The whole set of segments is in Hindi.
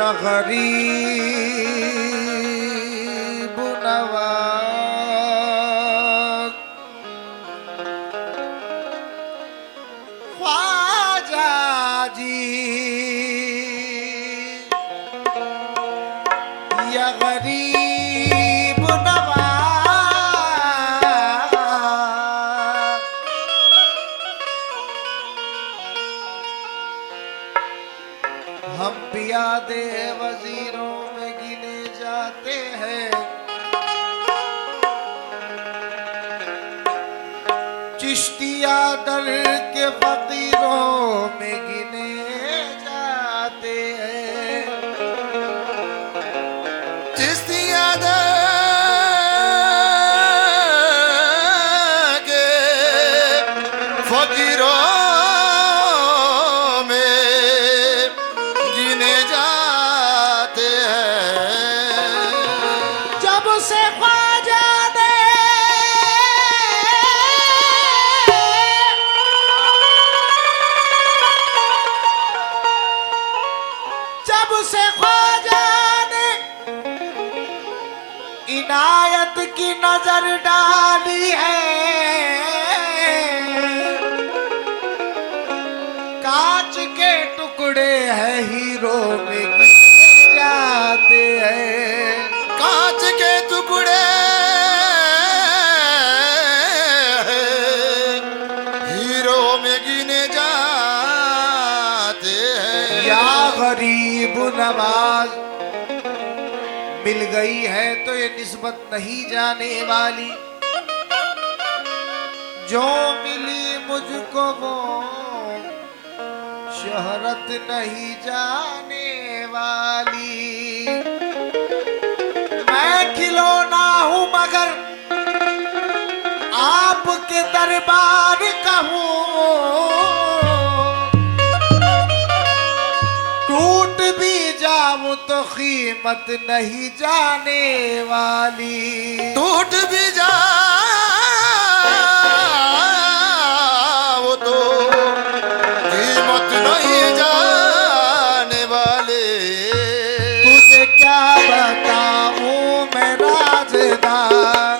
या गरीब नवाज ख्वाजा जी या गरीब नवाज हम पियादे वजीरों में गिने जाते हैं, चिश्तिया दर के फकीरों में गिने जाते हैं। चिश्तिया दर के फकीरों इनायत की नजर डाली है, कांच के टुकड़े हैं हीरो में गिने जाते हैं। कांच के टुकड़े हीरो में गिने जाते हैं। या गरीब नवाज मिल गई है तो ये निस्बत नहीं जाने वाली, जो मिली मुझको वो शोहरत नहीं जाने वाली। मैं खिलौना हूं मगर आपके दरबार का हूं, टूट भी जाऊं तो कीमत नहीं जाने वाली। टूट भी जाओ तो कीमत नहीं जाने वाले। तुझे क्या बताऊं मैं राज़दार,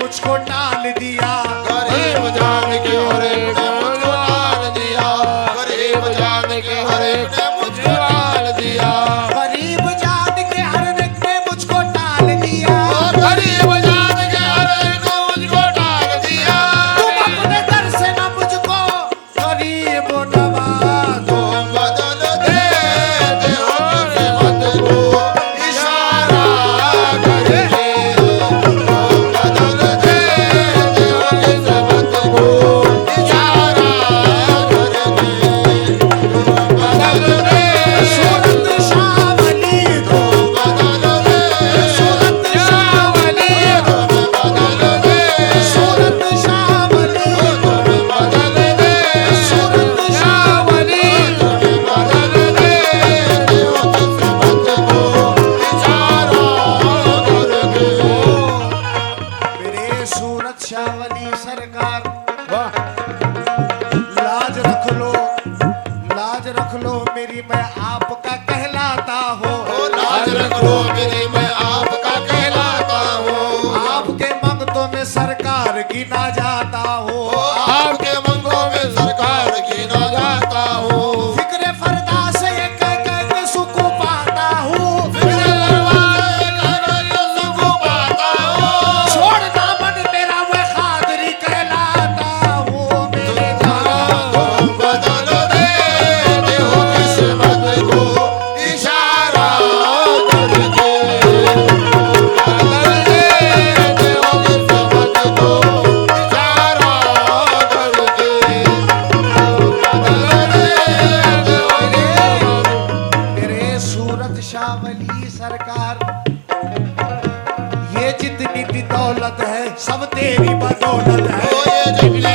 मुझको टाल दिया। गरीब जान के हर एक ने मुझको डाल दिया, गरीब जान के हर एक ने मुझको डाल दिया, गरीब जान के हर एक ने मुझको टाल दिया। गरीब जान के हर एक ने मुझको डाल दिया। तुम अपने दर से न मुझको गरीब नवाज। तुम बदल देते हो किस्मत को इशारा करके, तुम बदल देते हो किस्मत को इशारा करके, तुम बदल दे सूरत शावली तुम बदल दे सूरत शावली तुम बदल दे सूरत शावली तुम बदल दे सूरत शावली बदल देते हो किस्मत को इशारा करके। मेरे सूरत शावली सरकार लाज रख लो मेरी, मैं आपका कहलाता हूँ। ओ लाज रख लो मेरी, मैं आपका कहलाता हूँ। आपके मंगतों में सरकार गिना जाता हूँ। आपके मंगों में सरकार गिना जाता हूँ। फिक्र फरदा से ये कह कह के सुख पाता हूँ। फिक्र दरवाजे करके सुख पाता हूँ। छोड़ दामन मेरा मैं खादरी कहलाता हूँ। मेरे जान तुम बदल देते हो किस्मत को इशारा करके, बदल देते हो किस्मत को इशारा करके, बदल देते हो मेरे सूरत शावली सरकार, ये जितनी भी दौलत है सब तेरी बदौलत है। ये जितनी